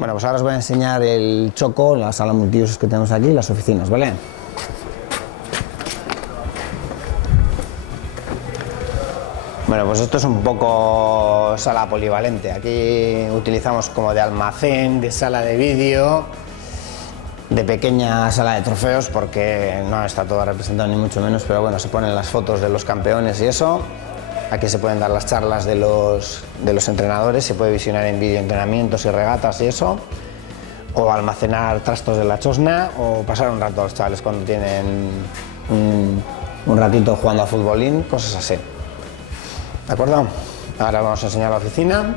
Bueno, pues ahora os voy a enseñar el Choco, la sala multiusos que tenemos aquí, las oficinas, ¿vale? Bueno, pues esto es un poco sala polivalente. Aquí utilizamos como de almacén, de sala de vídeo, de pequeña sala de trofeos, porque no está todo representado ni mucho menos, pero bueno, se ponen las fotos de los campeones y eso. Aquí se pueden dar las charlas de los entrenadores, se puede visionar en vídeo entrenamientos y regatas y eso, o almacenar trastos de la chosna, o pasar un rato a los chavales cuando tienen un ratito jugando a futbolín, cosas así. ¿De acuerdo? Ahora vamos a enseñar la oficina.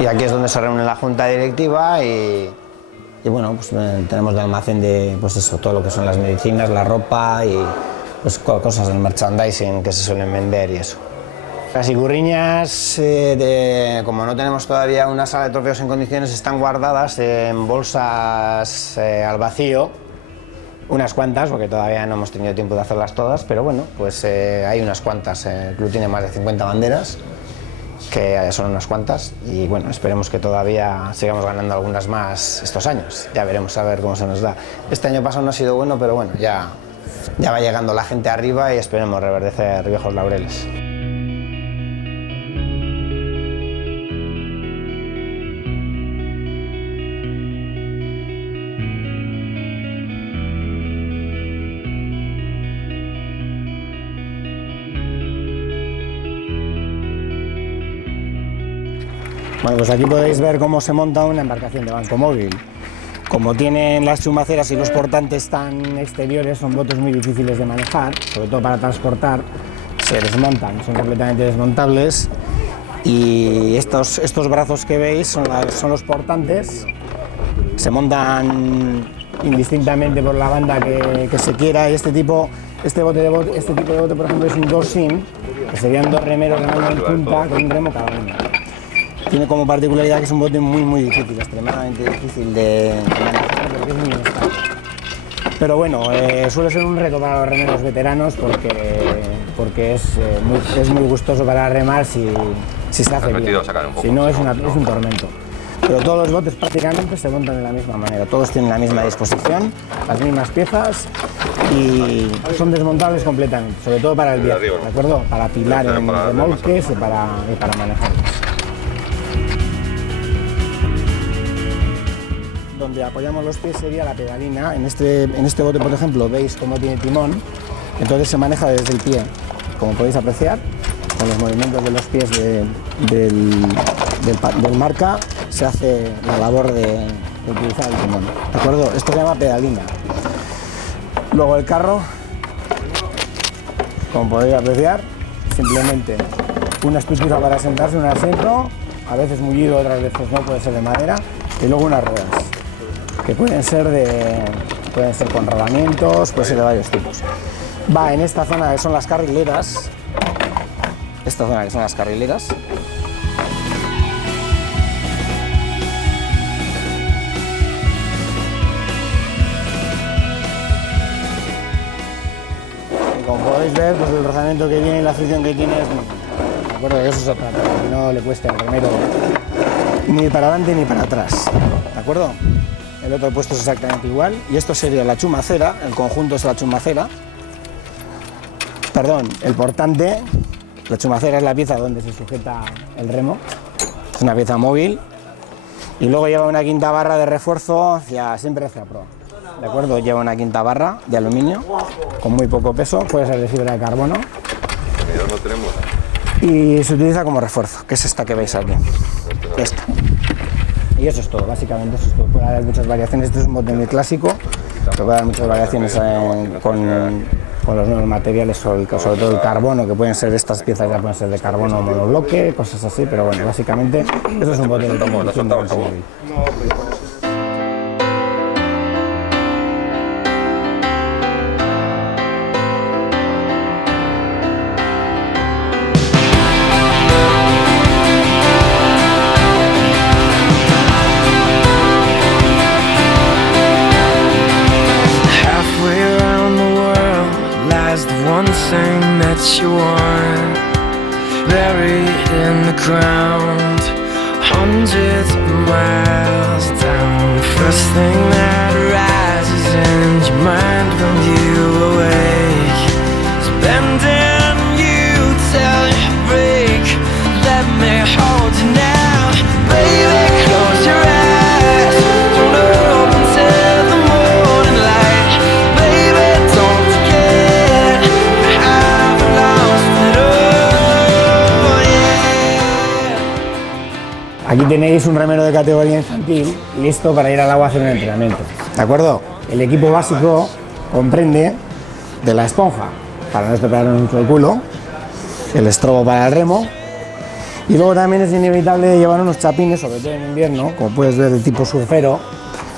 Y aquí es donde se reúne la junta directiva y bueno, pues tenemos de almacén de pues eso, todo lo que son las medicinas, la ropa y pues cosas del merchandising que se suelen vender y eso. Las figurriñas, como no tenemos todavía una sala de trofeos en condiciones, están guardadas en bolsas al vacío, unas cuantas, porque todavía no hemos tenido tiempo de hacerlas todas, pero bueno, pues hay unas cuantas. El club tiene más de 50 banderas, que son unas cuantas, y bueno, esperemos que todavía sigamos ganando algunas más estos años. Ya veremos a ver cómo se nos da. Este año pasado no ha sido bueno, pero bueno, ya va llegando la gente arriba y esperemos reverdecer viejos laureles. Bueno, pues aquí podéis ver cómo se monta una embarcación de banco móvil. Como tienen las chumaceras y los portantes tan exteriores, son botes muy difíciles de manejar, sobre todo para transportar, se desmontan, son completamente desmontables. Y estos brazos que veis son los portantes, se montan indistintamente por la banda que se quiera, y este tipo de bote, por ejemplo, es un dorsim, que serían dos remeros remando en punta con un remo cada uno. Tiene como particularidad que es un bote muy difícil, extremadamente difícil de manejar porque es muy inestable. Pero bueno, suele ser un reto para los remeros veteranos porque es muy gustoso para remar si se hace bien. Si no, es un tormento. Pero todos los botes prácticamente se montan de la misma manera, todos tienen la misma disposición, las mismas piezas y son desmontables completamente, sobre todo para el viaje, ¿de acuerdo? Para pilar en remolques y para manejarlos. Donde apoyamos los pies sería la pedalina. En este bote, por ejemplo, veis cómo tiene timón, entonces se maneja desde el pie, como podéis apreciar, con los movimientos de los pies del marca se hace la labor de utilizar el timón, ¿de acuerdo? Esto se llama pedalina. Luego el carro, como podéis apreciar, simplemente una estructura para sentarse, un asiento, a veces mullido, otras veces no, puede ser de madera, y luego unas ruedas, que pueden ser con rodamientos, puede ser de varios tipos. Va en esta zona que son las carrileras, y como podéis ver, pues el rozamiento que tiene y la fricción que tiene es, de acuerdo, eso es otra cosa, que no le cueste al remero ni para adelante ni para atrás, ¿de acuerdo? El otro puesto es exactamente igual, y esto sería la chumacera, el conjunto es la chumacera, perdón, el portante. La chumacera es la pieza donde se sujeta el remo, es una pieza móvil, y luego lleva una quinta barra de refuerzo siempre hacia proa, ¿de acuerdo? Lleva una quinta barra de aluminio con muy poco peso, puede ser de fibra de carbono, y se utiliza como refuerzo, que es esta que veis aquí, esta. Y eso es todo, básicamente eso es todo. Puede haber muchas variaciones, este es un bote muy clásico, pero puede haber muchas variaciones con los nuevos materiales, sobre todo el carbono, que pueden ser estas piezas, ya pueden ser de carbono monobloque, cosas así, pero bueno, básicamente esto es un bote de competición de automóvil. you want, buried in the ground, hundreds of miles down. First thing that rises in your mind when you awake is bending you till you break. Let me hold you now, baby, close your eyes, don't open till the morning light. Baby, don't forget, we haven't lost it all, yeah. Aquí tenéis un remero de categoría infantil listo para ir al agua a hacer un entrenamiento, ¿de acuerdo? El equipo básico comprende de la esponja para no estropearnos mucho el culo, el estrobo para el remo, y luego también es inevitable llevar unos chapines, sobre todo en invierno, como puedes ver, de tipo surfero,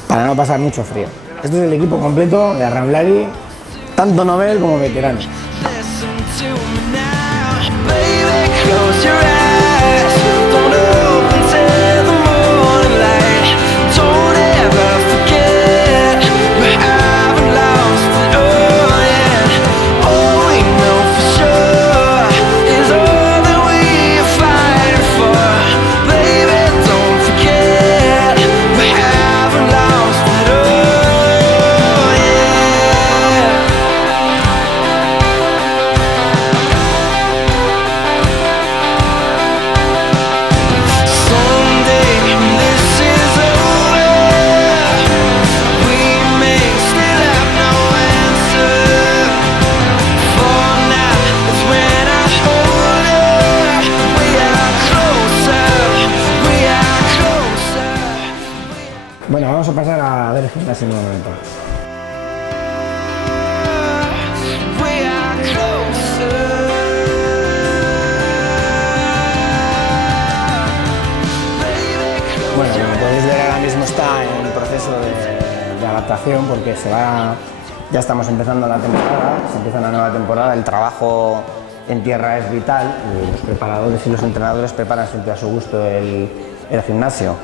para no pasar mucho frío. Este es el equipo completo de Arramblari, tanto novel como veterano. Listen to me now, baby, close your eyes, don't open till the morning light. Don't ever forget, we haven't lost it all yet. All we know for sure is all that we are fighting for. Baby, don't forget, we haven't lost it all yet. Someday this is over, we may still have no answer. For now, it's when I hold her. We are closer, we are closer. Bueno, vamos a pasar a ver el gimnasio en un momento. We are closer. Bueno, como podéis ver, ahora mismo está en un proceso de adaptación porque ya estamos empezando la temporada, se empieza una nueva temporada, el trabajo en tierra es vital y los preparadores y los entrenadores preparan siempre a su gusto el gimnasio.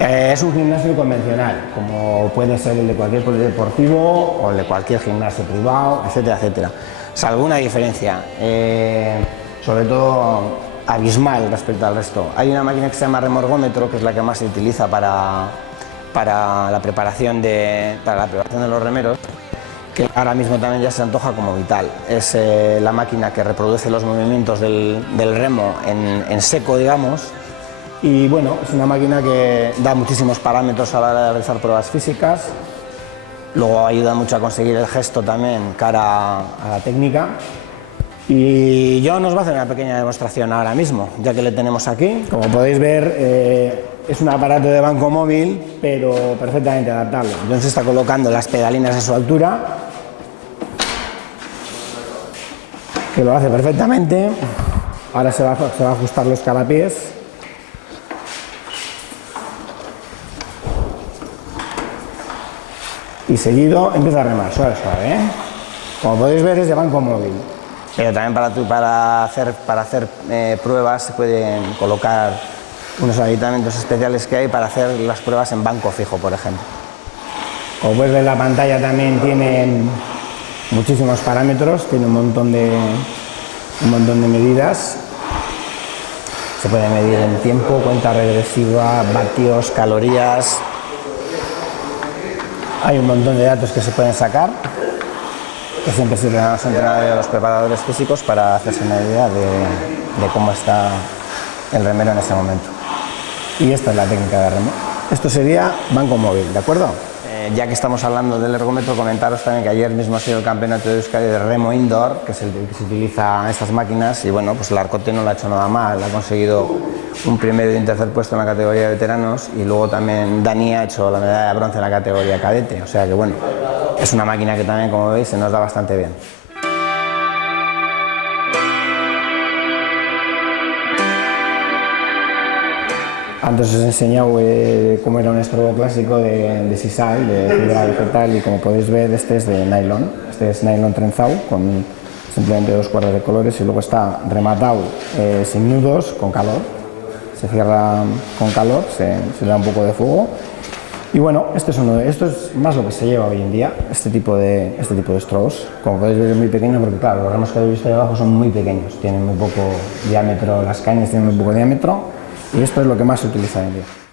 Es un gimnasio convencional, como puede ser el de cualquier polideportivo o el de cualquier gimnasio privado, etcétera, etcétera. Salvo una diferencia, sobre todo abismal respecto al resto. Hay una máquina que se llama remorgómetro, que es la que más se utiliza para la preparación de los remeros, que ahora mismo también ya se antoja como vital. Es la máquina que reproduce los movimientos del remo en seco, digamos, y bueno, es una máquina que da muchísimos parámetros a la hora de realizar pruebas físicas. Luego ayuda mucho a conseguir el gesto también cara a la técnica. Y yo nos voy a hacer una pequeña demostración ahora mismo, ya que le tenemos aquí. Como podéis ver, es un aparato de banco móvil, pero perfectamente adaptable. Entonces está colocando las pedalinas a su altura, que lo hace perfectamente. Ahora se va a ajustar los calapiés. Y seguido empieza a remar, suave, suave, ¿eh? Como podéis ver, es de banco móvil. Pero también para hacer pruebas se pueden colocar unos aditamentos especiales que hay para hacer las pruebas en banco fijo, por ejemplo. Como puedes ver, la pantalla también tiene muchísimos parámetros, tiene un montón de medidas. Se puede medir en tiempo, cuenta regresiva, vatios, calorías. Hay un montón de datos que se pueden sacar, que siempre sirven a los entrenadores y a los preparadores físicos para hacerse una idea de cómo está el remero en ese momento. Y esta es la técnica de remo. Esto sería banco móvil, ¿de acuerdo? Ya que estamos hablando del ergómetro, comentaros también que ayer mismo ha sido el campeonato de Euskadi de remo indoor, que es el que se utiliza en estas máquinas, y bueno, pues el Arcote no lo ha hecho nada mal, ha conseguido un primero y un tercer puesto en la categoría de veteranos, y luego también Dani ha hecho la medalla de bronce en la categoría cadete, o sea que bueno, es una máquina que también, como veis, se nos da bastante bien. Antes os he enseñado cómo era un estrobo clásico de sisal, de fibra vegetal, y como podéis ver, este es de nylon. Este es nylon trenzado con simplemente 2 cuadros de colores, y luego está rematado sin nudos, con calor. Se cierra con calor, se da un poco de fuego, Y bueno, esto es más lo que se lleva hoy en día, este tipo de straws. Como podéis ver es muy pequeño porque claro, los remos que habéis visto ahí abajo son muy pequeños, tienen muy poco diámetro, las cañas tienen muy poco diámetro y esto es lo que más se utiliza hoy en día.